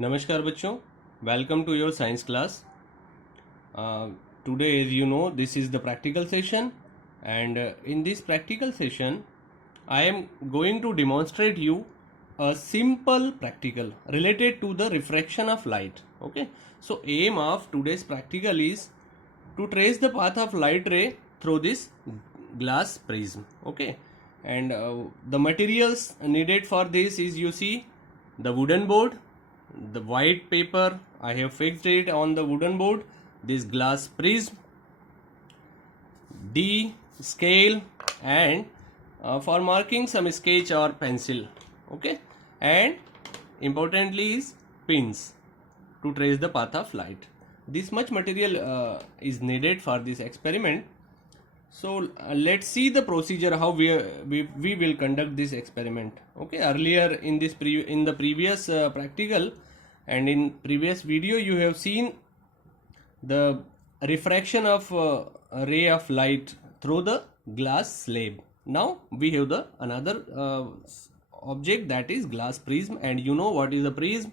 नमस्कार बच्चों, welcome to your science class. Today, as you know, this is the practical session, and in this practical session I am going to demonstrate you a simple practical related to the refraction of light. Okay, so aim of today's practical is to trace the path of light ray through this glass prism. Okay, and the materials needed for this is, you see, the wooden board, the white paper. I have fixed it on the wooden board, this glass prism, D scale, and for marking some sketch or pencil. Okay, and importantly is pins to trace the path of light. This much material is needed for this experiment. So let's see the procedure how we will conduct this experiment. Okay, earlier in this in the previous practical and in previous video you have seen the refraction of a ray of light through the glass slab. Now we have the another object, that is glass prism, and you know what is the prism.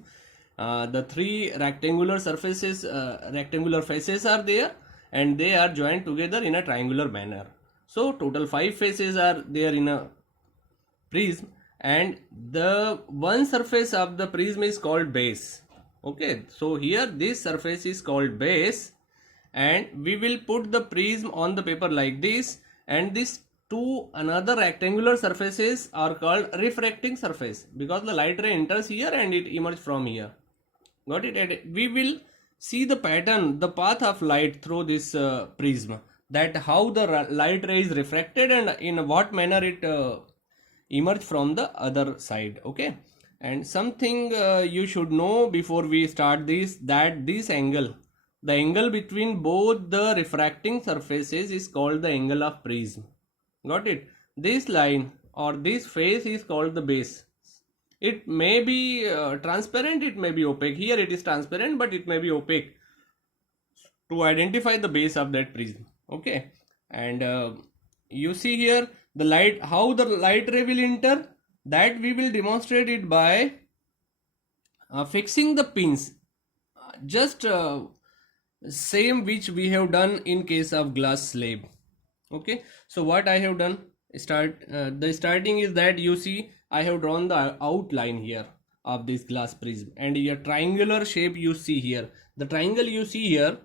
The three rectangular surfaces, rectangular faces are there, and they are joined together in a triangular manner. So total 5 faces are there in a prism, and the one surface of the prism is called base. Okay, so here this surface is called base, and we will put the prism on the paper like this, and these two another rectangular surfaces are called refracting surface, because the light ray enters here and it emerges from here. Got it? And we will see the pattern, the path of light through this prism, that how the light ray is refracted and in what manner it emerge from the other side. Okay, and something you should know before we start this, that this angle, the angle between both the refracting surfaces, is called the angle of prism. Got it? This line or this face is called the base. It may be transparent, it may be opaque. Here it is transparent, but it may be opaque to identify the base of that prism. Okay, and you see here the light, how the light ray will enter, that we will demonstrate it by fixing the pins, just same which we have done in case of glass slab. Okay, so what I have done, the starting is that, you see, I have drawn the outline here of this glass prism, and a triangular shape you see here. The triangle you see here,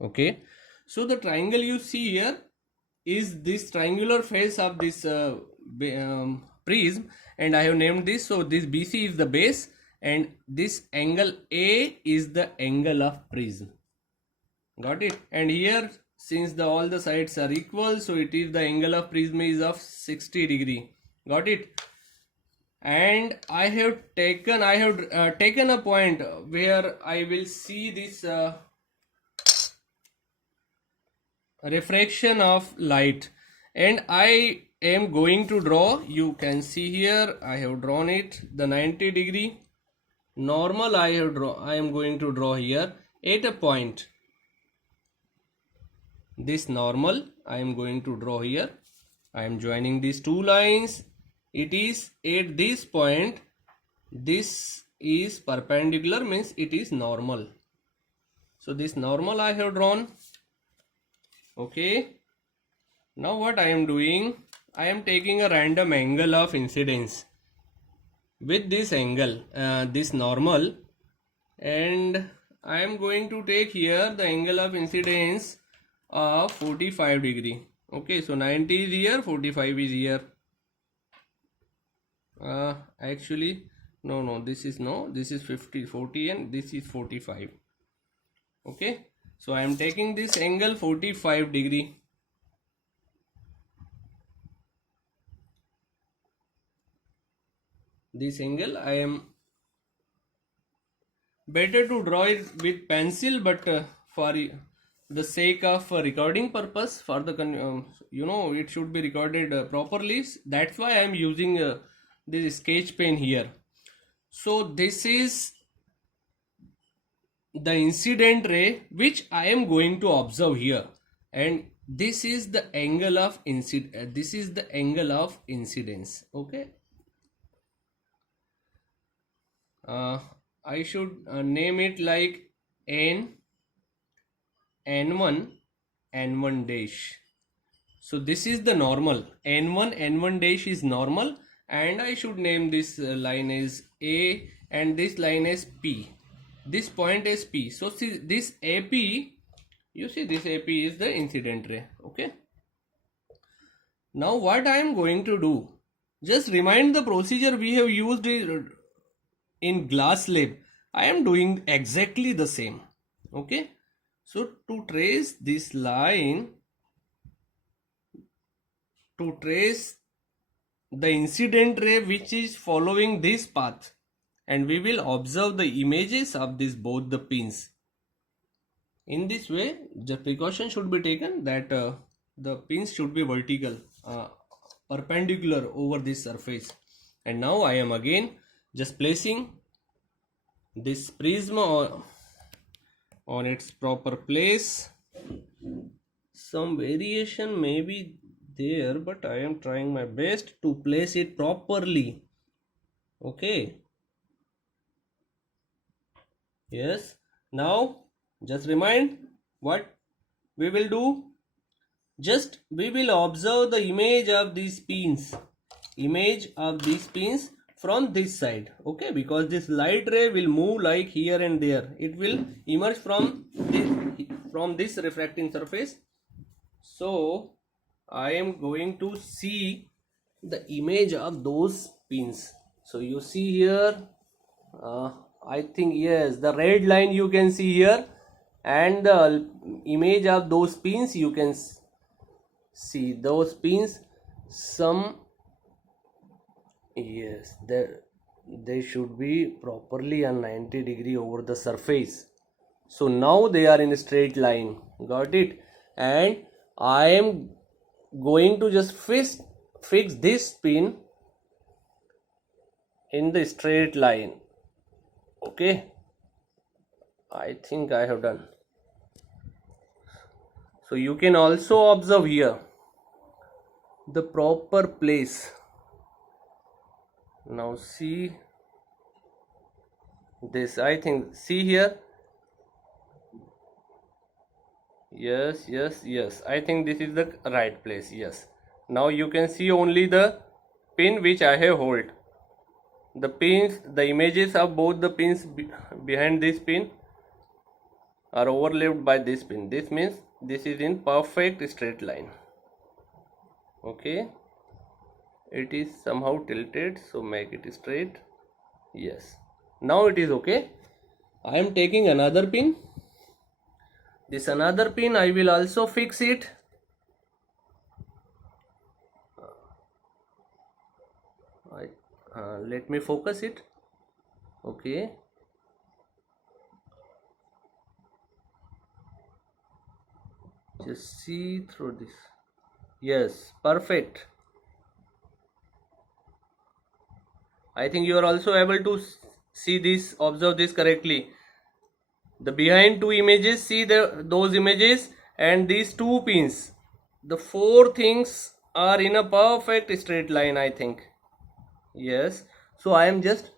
okay, so the triangle you see here is this triangular face of this prism, and I have named this. So this BC is the base, and this angle A is the angle of prism. Got it? And here, since all the sides are equal, so it is the angle of prism is of 60 degree. Got it? And I have taken a point where I will see this refraction of light, and I am going to draw, you can see here I have drawn it, the 90 degree normal I am going to draw here at a point. This normal I am going to draw here. I am joining these two lines. It is at this point, this is perpendicular, means it is normal. So this normal I have drawn. Okay, now what I am doing, I am taking a random angle of incidence with this angle, this normal, and I am going to take here the angle of incidence of 45 degree. Okay, so 90 is here, 45 is here. Actually no, this is 50, 40, and this is 45. Okay, so I am taking this angle 45 degree. This angle I am better to draw it with pencil, but for the sake of recording purpose, for the it should be recorded properly, that's why I am using this sketch pen here. So this is the incident ray which I am going to observe here, and this is the angle of this is the angle of incidence. Okay, I should name it like n1 n1 dash. So this is the normal, n1 n1 dash is normal, and I should name this line as A and this line as P, this point is P. So see this AP, you see this AP is the incident ray. Okay, now what I am going to do, just remind the procedure we have used in glass slab. I am doing exactly the same. Okay, so to trace this line, to trace the incident ray which is following this path, and we will observe the images of this both the pins. In this way, the precaution should be taken that the pins should be vertical, perpendicular over this surface. And now I am again just placing this prism on its proper place. Some variation may be there, but I am trying my best to place it properly. Okay, yes, now just remind what we will do. Just we will observe the image of these pins, from this side. Okay, because this light ray will move like here and there, it will emerge from this refracting surface. So I am going to see the image of those pins. So you see here, I think yes, the red line you can see here, and the image of those pins you can see those pins. Some, yes, they should be properly on 90 degree over the surface. So now they are in a straight line. Got it? And I am going to just fix this pin in the straight line. Okay, I think I have done. So you can also observe here the proper place. Now see this, I think, see here, yes, I think this is the right place. Yes, now you can see only the pin which I have hold. The pins, the images of both the pins behind this pin are overlapped by this pin. This means this is in perfect straight line. Okay, it is somehow tilted, so make it straight. Yes, now it is okay. I am taking another pin. This another pin I will also fix it. Let me focus it. Okay, just see through this. Yes, perfect. I think you are also able to see this, observe this correctly. The behind two images, see those images, and these two pins, the four things are in a perfect straight line, I think. Yes, so I am just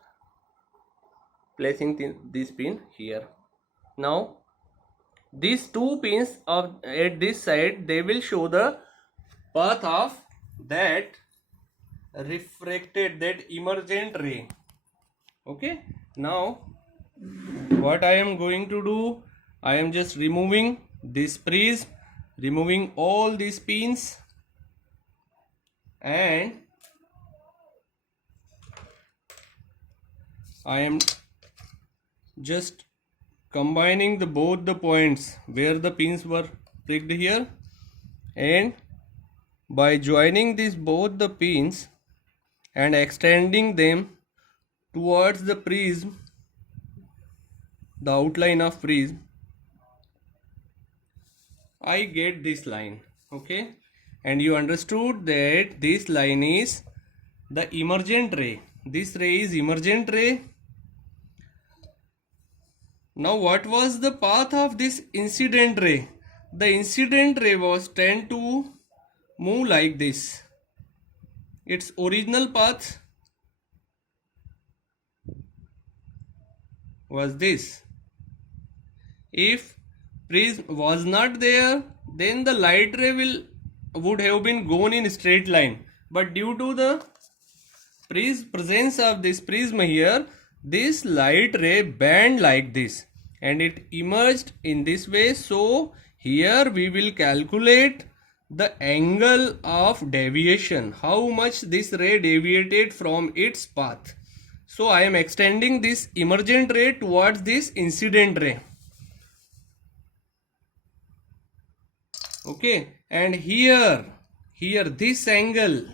placing this pin here. Now these two pins at this side, they will show the path of that refracted, that emergent ray. Okay, now what I am going to do, I am just removing this prism, removing all these pins, and I am just combining both the points where the pins were pricked here, and by joining both the pins and extending them towards the prism, the outline of prism, I get this line. Okay, and you understood that this line is the emergent ray. This ray is emergent ray. Now what was the path of this incident ray? the incident ray was tend to move like this. Its original path was this. If prism was not there, then the light ray would have been gone in straight line. But due to the presence of this prism here, this light ray bent like this and it emerged in this way. So here we will calculate the angle of deviation, how much this ray deviated from its path. So I am extending this emergent ray towards this incident ray. Okay, and here this angle,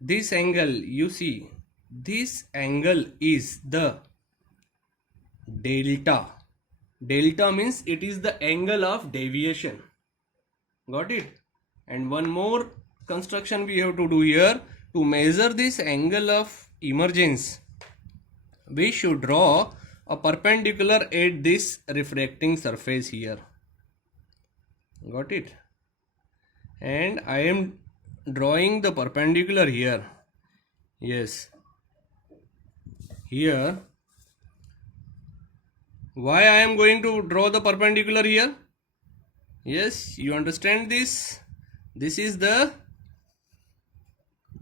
you see, this angle is the delta. Delta means it is the angle of deviation. Got it? And one more construction we have to do here. To measure this angle of emergence, we should draw a perpendicular at this refracting surface here. Got it? And I am drawing the perpendicular here. Yes. Here. Why I am going to draw the perpendicular here? Yes, you understand this? This is the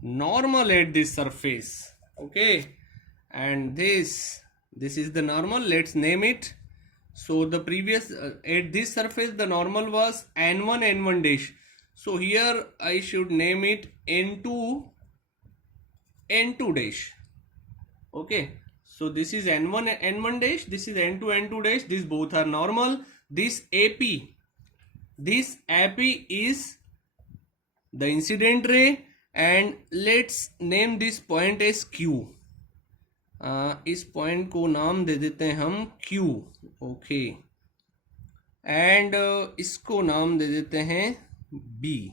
normal at this surface. Okay. And this is the normal. Let's name it. So the previous at this surface the normal was n1 n1 dash. So here I should name it n2 n2 dash. Okay. So this is n1 n1 dash. This is n2 n2 dash. These both are normal. This AP is the incident ray, and let's name this point as Q. इस point को नाम दे देते हैं हम Q. Okay. And इसको नाम दे देते हैं B.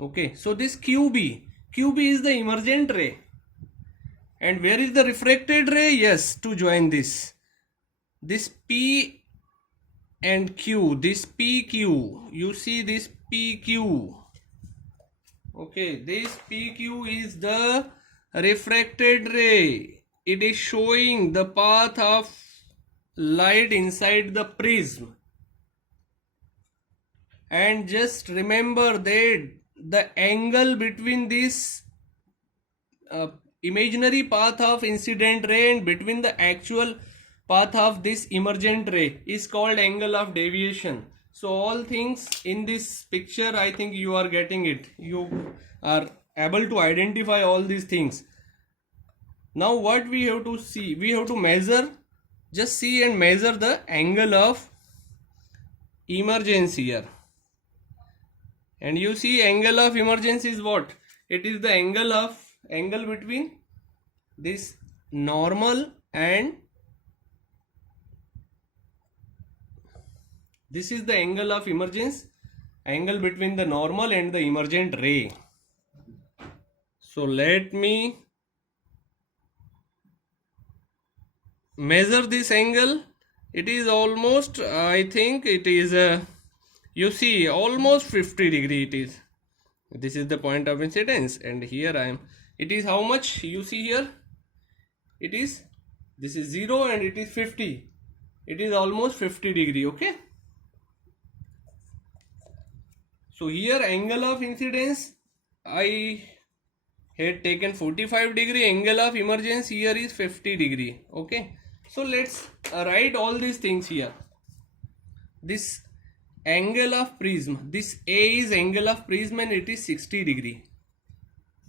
Okay. So this QB is the emergent ray. And where is the refracted ray? Yes, to join this P and Q, this PQ, you see this PQ. Okay, this PQ is the refracted ray. It is showing the path of light inside the prism. And just remember that the angle between this imaginary path of incident ray and between the actual path of this emergent ray is called angle of deviation. So all things in this picture, I think you are getting it. You are able to identify all these things. Now what we have to see, we have to measure, just see and measure the angle of emergence here. And you see angle of emergence is what? It is the angle between this normal and this is the angle of emergence, angle between the normal and the emergent ray. So let me measure this angle. It is almost, I think it is you see almost 50 degree it is. This is the point of incidence, and here I am. It is how much? You see here, it is, this is 0 and it is 50. It is almost 50 degree. Okay. So here angle of incidence I had taken 45 degree, angle of emergence here is 50 degree. Okay. So let's write all these things here. This angle of prism, this A is angle of prism and it is 60 degree.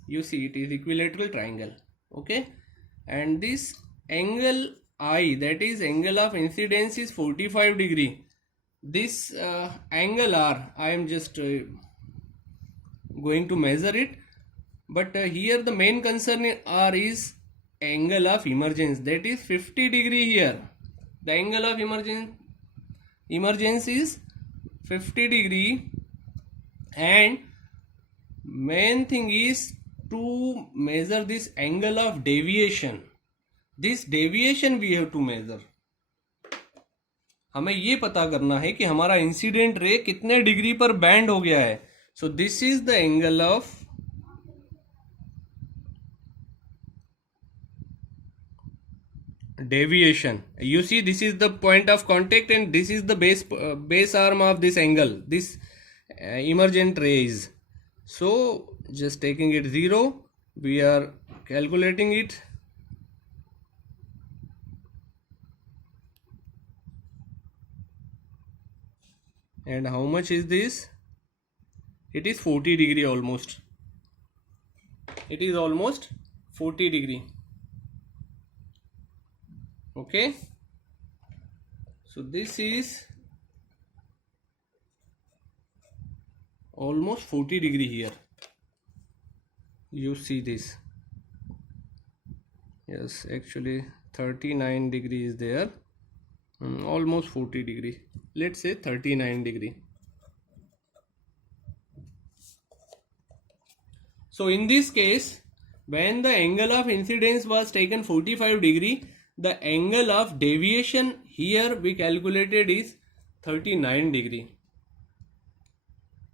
You see it is equilateral triangle. Okay. And this angle I, that is angle of incidence, is 45 degree. This angle R, I am just going to measure it, but here the main concern R is angle of emergence, that is 50 degree here. The angle of emergence is 50 degree, and main thing is to measure this angle of deviation. This deviation we have to measure. हमें ये पता करना है कि हमारा incident ray कितने degree पर band हो गया है. So this is the angle of deviation. You see, this is the point of contact and this is the base arm of this angle, this emergent rays. So just taking it 0, we are calculating it. And how much is this? It is 40 degree almost. It is almost 40 degree. Okay, so this is almost 40 degree here. You see this? Yes, actually 39 degree is there. Almost 40 degree. Let's say 39 degree. So in this case, when the angle of incidence was taken 45 degree, the angle of deviation here we calculated is 39 degree.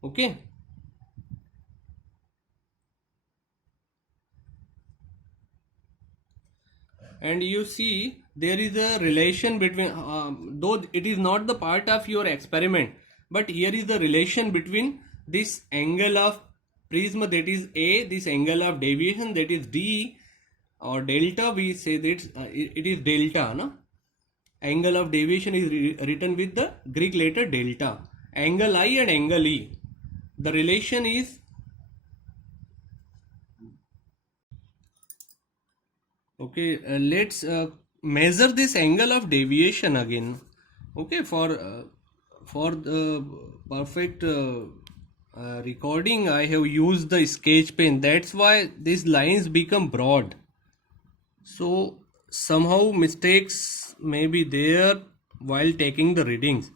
Okay. And you see there is a relation between, though it is not the part of your experiment, but here is the relation between this angle of prism, that is A, this angle of deviation, that is D or delta. We say that it is delta, no? Angle of deviation is written with the Greek letter delta. Angle I and angle E. The relation is, okay, let's measure this angle of deviation again. Okay, for the perfect recording, I have used the sketch pen. That's why these lines become broad. So somehow mistakes may be there while taking the readings.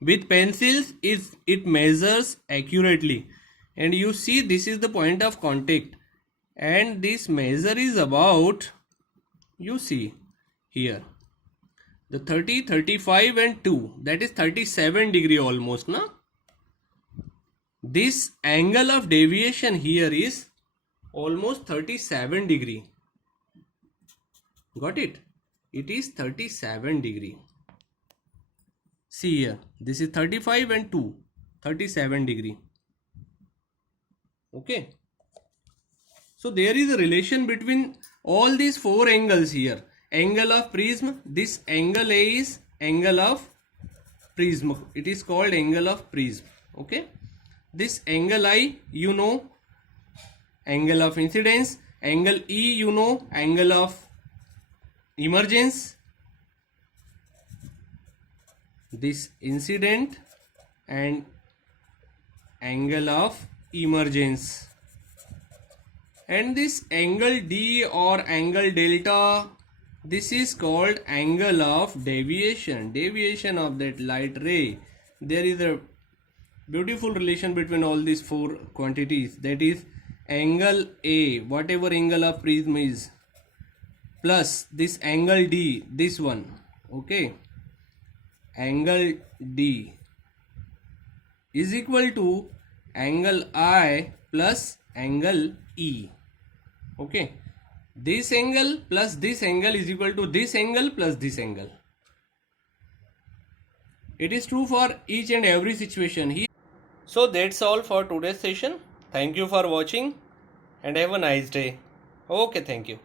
With pencils, it measures accurately, and you see this is the point of contact, and this measure is about, you see here, the 30, 35 and 2, that is 37 degree almost, na? This angle of deviation here is almost 37 degree. Got it? It is 37 degree. See here, this is 35 and 2, 37 degree. Okay. So there is a relation between all these four angles here. Angle of prism, this angle A is angle of prism. It is called angle of prism. Okay. This angle I, you know, angle of incidence. Angle E, you know, angle of emergence. This incident and angle of emergence. And this angle D or angle delta, this is called angle of deviation. Deviation of that light ray. There is a beautiful relation between all these four quantities. That is angle A, whatever angle of prism is, plus this angle D, this one. Okay. Angle D is equal to angle I plus angle E. Okay. This angle plus this angle is equal to this angle plus this angle. It is true for each and every situation here. So that's all for today's session. Thank you for watching and have a nice day. Okay, thank you.